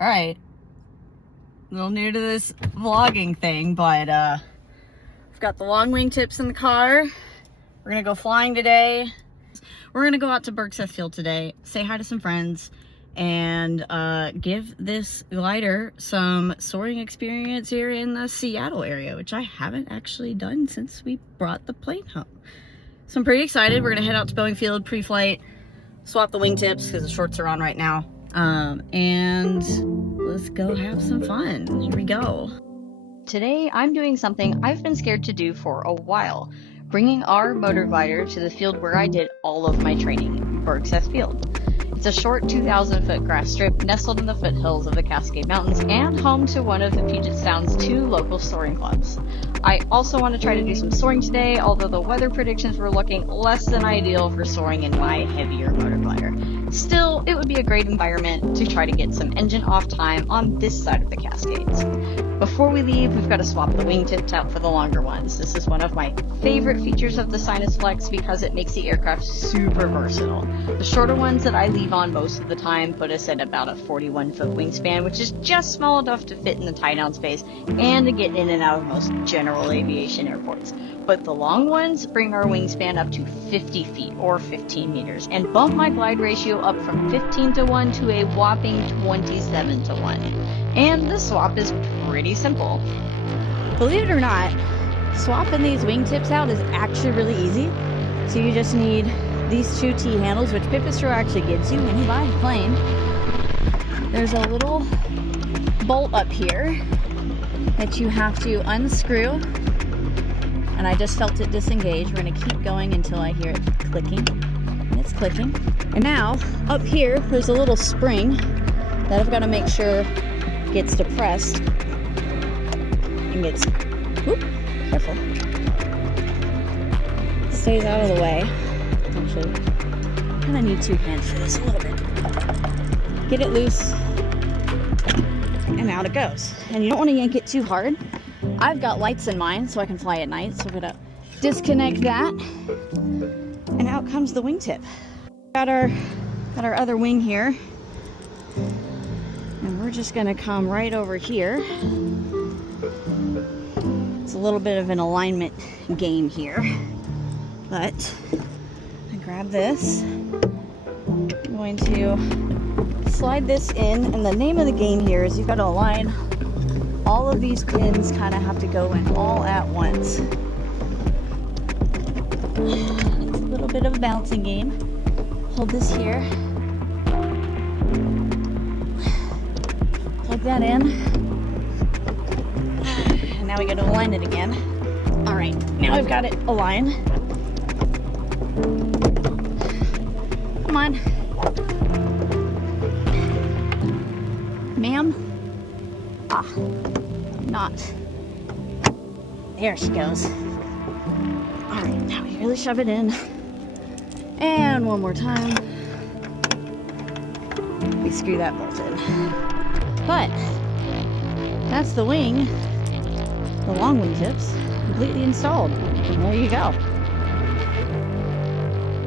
All right, a little new to this vlogging thing, but I've got the long wingtips in the car. We're gonna go flying today. We're gonna go out to Berkseth Field today, say hi to some friends, and give this glider some soaring experience here in the Seattle area, which I haven't actually done since we brought the plane home. So I'm pretty excited. We're gonna head out to Boeing Field pre-flight, swap the wingtips because the shorts are on right now, and let's go have some fun. Here we go. Today I'm doing something I've been scared to do for a while, bringing our motor glider to the field where I did all of my training, Berkseth Field. It's a short 2,000-foot grass strip nestled in the foothills of the Cascade Mountains and home to one of the Puget Sound's 2 local soaring clubs. I also want to try to do some soaring today, although the weather predictions were looking less than ideal for soaring in my heavier motor glider. Still, it would be a great environment to try to get some engine off time on this side of the Cascades. Before we leave, we've got to swap the wingtips out for the longer ones. This is one of my favorite features of the Sinus Flex because it makes the aircraft super versatile. The shorter ones that I leave on most of the time put us at about a 41-foot wingspan, which is just small enough to fit in the tie-down space and to get in and out of most general aviation airports. But the long ones bring our wingspan up to 50 feet or 15 meters and bump my glide ratio up from 15:1 to a whopping 27:1. And the swap is pretty simple. Believe it or not, swapping these wingtips out is actually really easy. So you just need these 2 T-handles, which Pipistrel actually gives you when you buy the plane. There's a little bolt up here that you have to unscrew, and I just felt it disengage. We're going to keep going until I hear it clicking, and it's clicking. And now, up here, there's a little spring that I've got to make sure gets depressed and gets, whoop, careful, stays out of the way. Actually, I kind of need 2 hands for this a little bit. Get it loose, and out it goes. And you don't want to yank it too hard. I've got lights in mine so I can fly at night, so we're gonna disconnect that, and out comes the wingtip. Got our other wing here. And we're just going to come right over here. It's a little bit of an alignment game here. But I grab this. I'm going to slide this in. And the name of the game here is you've got to align all of these pins, kind of have to go in all at once. It's a little bit of a bouncing game. Hold this here. Plug that in, and now we got to align it again. All right, now I've got it aligned. Come on, ma'am. Ah, not. There she goes. All right, now we really shove it in, and one more time. We screw that bolt in. But that's the wing, the long wingtips, completely installed. And there you go.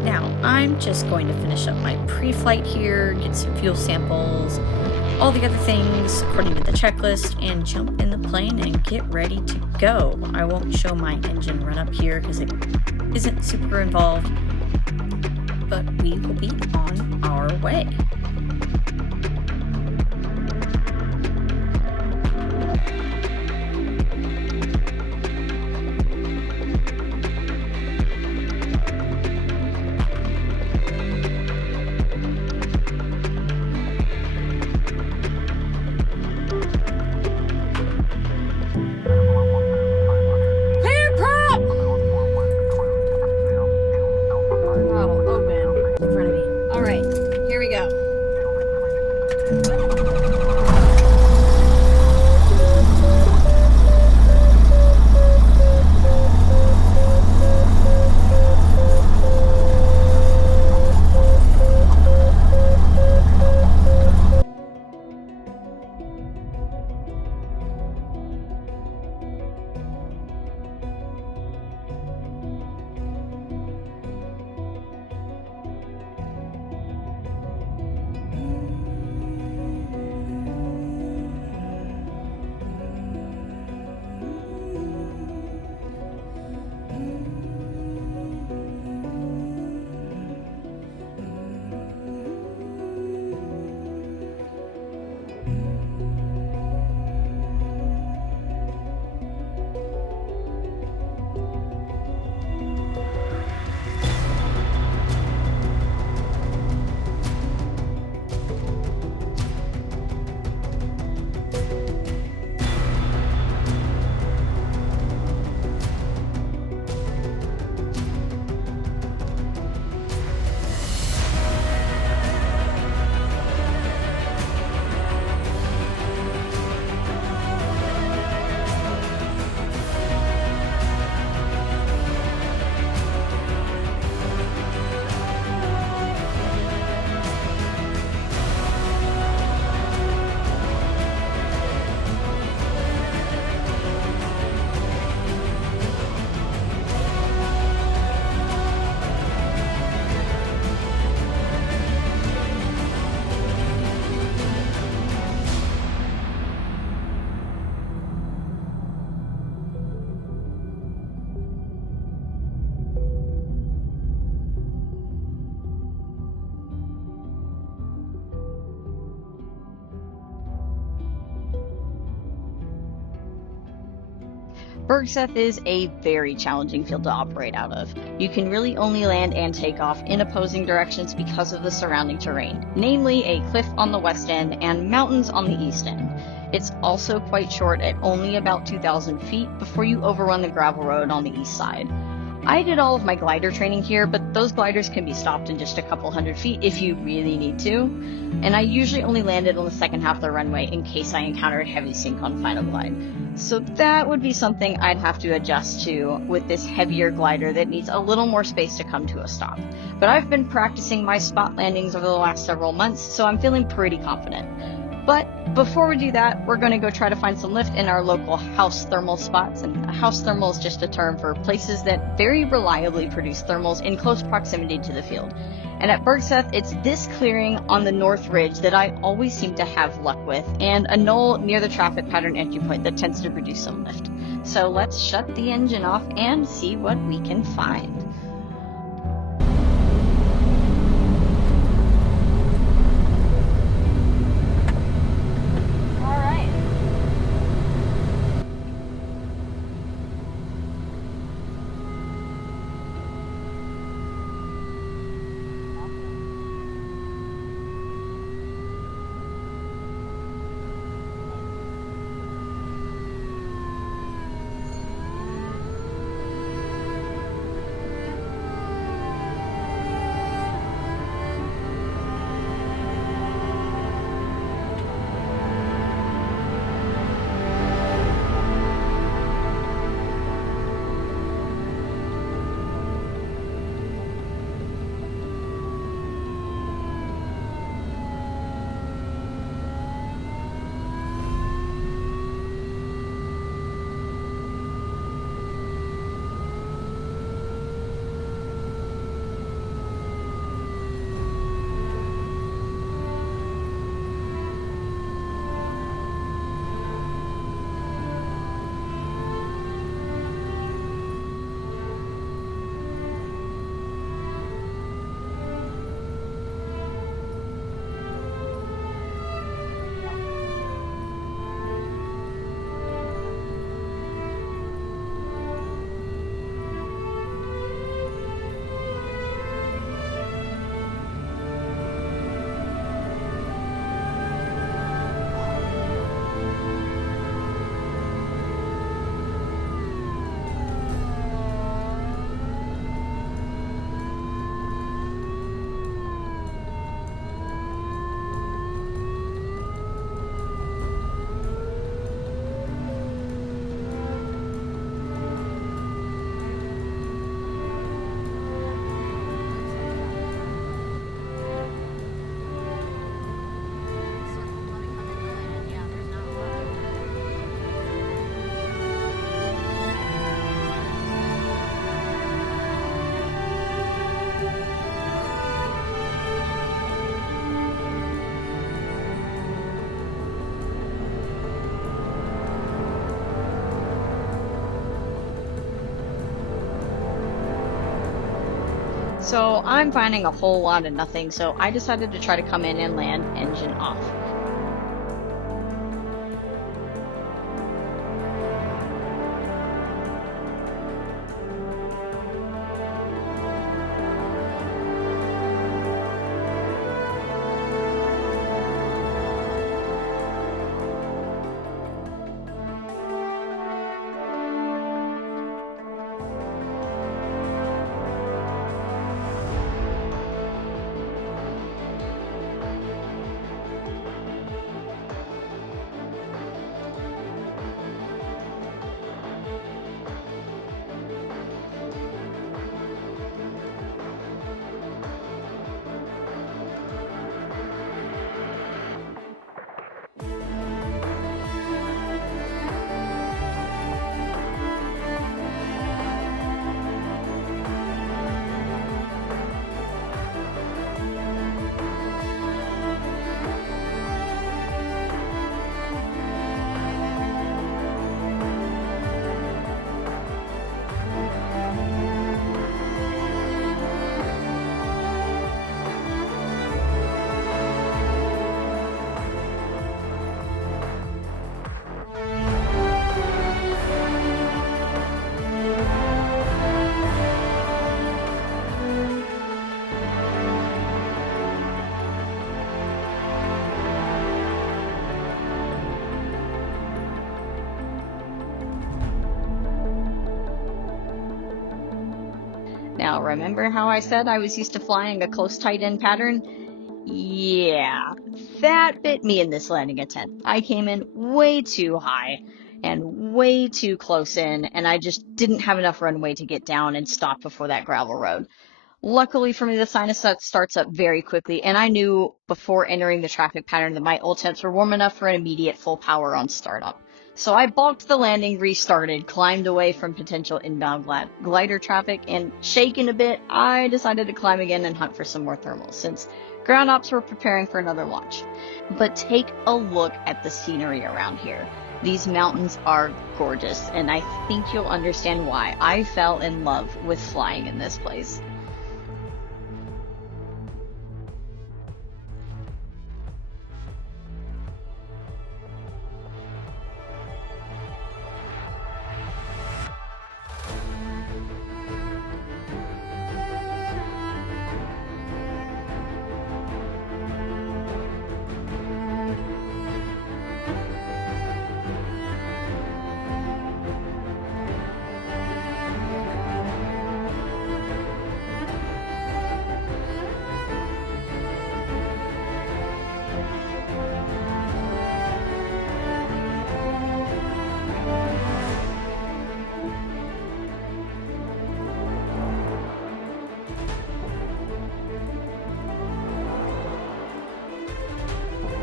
Now, I'm just going to finish up my pre-flight here, get some fuel samples, all the other things according to the checklist, and jump in the plane and get ready to go. I won't show my engine run up here because it isn't super involved, but we will be on our way. Bergseth is a very challenging field to operate out of. You can really only land and take off in opposing directions because of the surrounding terrain, namely a cliff on the west end and mountains on the east end. It's also quite short at only about 2,000 feet before you overrun the gravel road on the east side. I did all of my glider training here, but those gliders can be stopped in just a couple hundred feet if you really need to, and I usually only landed on the second half of the runway in case I encountered heavy sink on final glide. So that would be something I'd have to adjust to with this heavier glider that needs a little more space to come to a stop. But I've been practicing my spot landings over the last several months, so I'm feeling pretty confident. But before we do that, we're going to go try to find some lift in our local house thermal spots. And a house thermal is just a term for places that very reliably produce thermals in close proximity to the field. And at Bergseth, it's this clearing on the north ridge that I always seem to have luck with, and a knoll near the traffic pattern entry point that tends to produce some lift. So let's shut the engine off and see what we can find. So I'm finding a whole lot of nothing, so I decided to try to come in and land engine off. Now, remember how I said I was used to flying a close tight end pattern? Yeah, that bit me in this landing attempt. I came in way too high and way too close in, and I just didn't have enough runway to get down and stop before that gravel road. Luckily for me, the sinus starts up very quickly, and I knew before entering the traffic pattern that my old temps were warm enough for an immediate full power on startup. So I bulked the landing, restarted, climbed away from potential inbound glider traffic, and shaken a bit, I decided to climb again and hunt for some more thermals, since ground ops were preparing for another launch. But take a look at the scenery around here. These mountains are gorgeous, and I think you'll understand why I fell in love with flying in this place.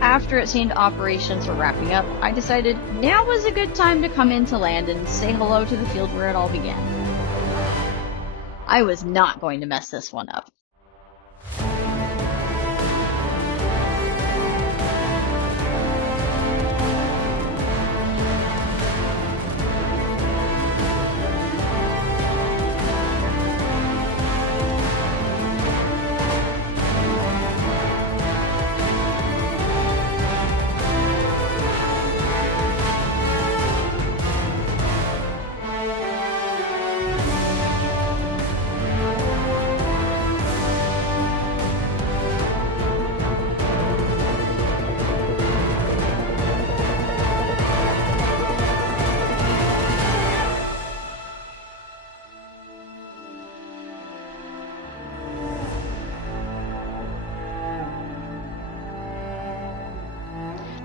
After it seemed operations were wrapping up, I decided now was a good time to come in to land and say hello to the field where it all began. I was not going to mess this one up.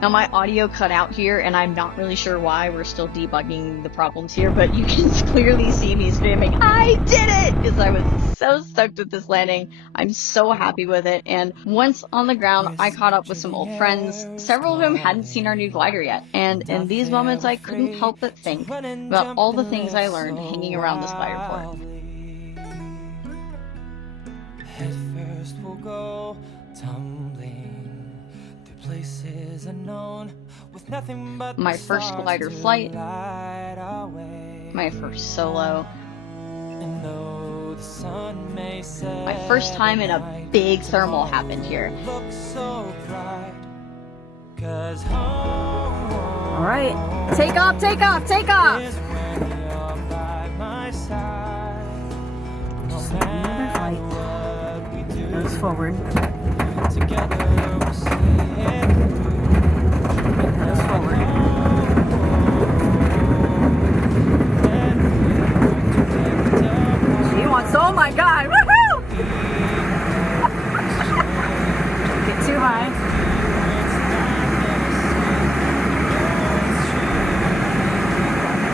Now my audio cut out here, and I'm not really sure why. We're still debugging the problems here, but you can clearly see me screaming, "I did it!" because I was so stoked with this landing. I'm so happy with it, and once on the ground, I caught up with some old friends, several of whom hadn't seen our new glider yet, and in these moments I couldn't help but think about all the things I learned hanging around this glider port. Head first we'll go tumbling places unknown, with nothing but my first glider flight, my first solo, my first time in a big thermal happened here. Alright, take off, take off, take off! Just another flight. Nose forward. Nose forward. She wants, oh my god, woohoo! Get too high.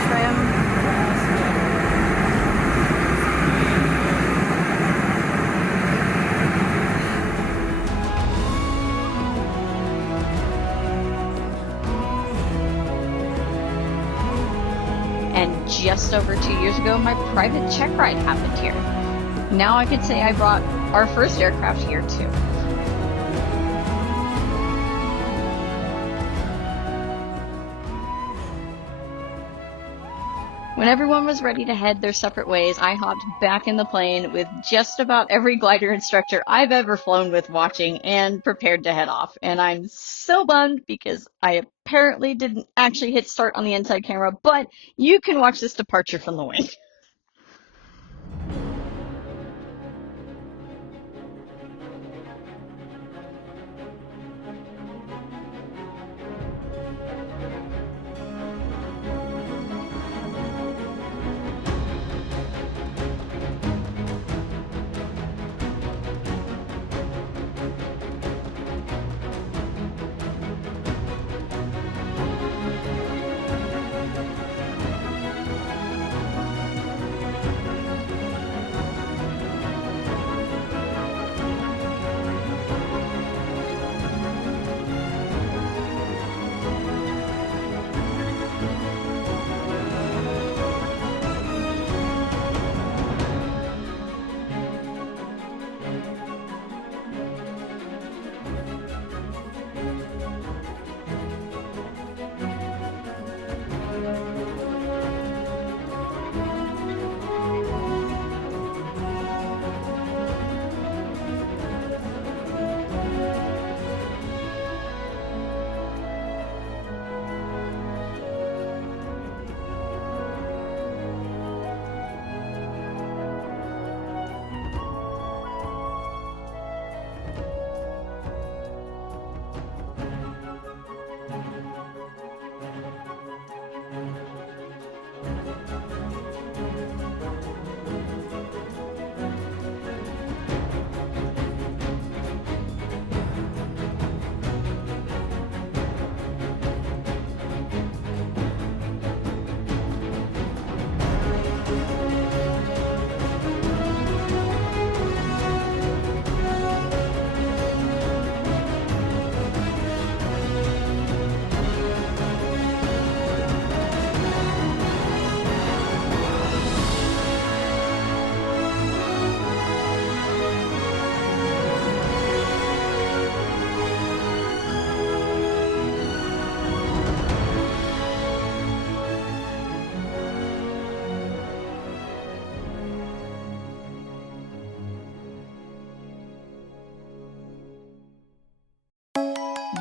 Trim. And just over 2 years ago, my private check ride happened here. Now I could say I brought our first aircraft here too. When everyone was ready to head their separate ways, I hopped back in the plane with just about every glider instructor I've ever flown with watching and prepared to head off. And I'm so bummed because I apparently didn't actually hit start on the inside camera, but you can watch this departure from the wing.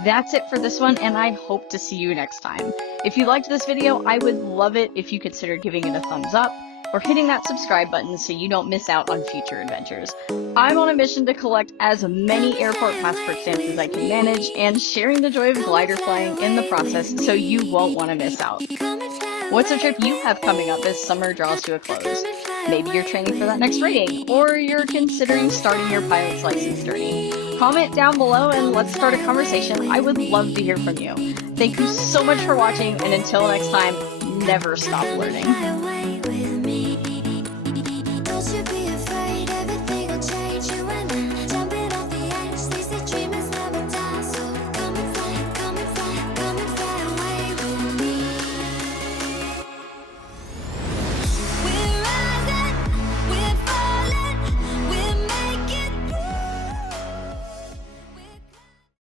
that's it for this one, and I hope to see you next time. If you liked this video, I would love it if you consider giving it a thumbs up or hitting that subscribe button so you don't miss out on future adventures. I'm on a mission to collect as many airport passport stamps as I can manage, and sharing the joy of glider flying in the process so you won't want to miss out. What's a trip you have coming up as summer draws to a close? Maybe you're training for that next rating, or you're considering starting your pilot's license journey. Comment down below and let's start a conversation. I would love to hear from you. Thank you so much for watching, and until next time, never stop learning.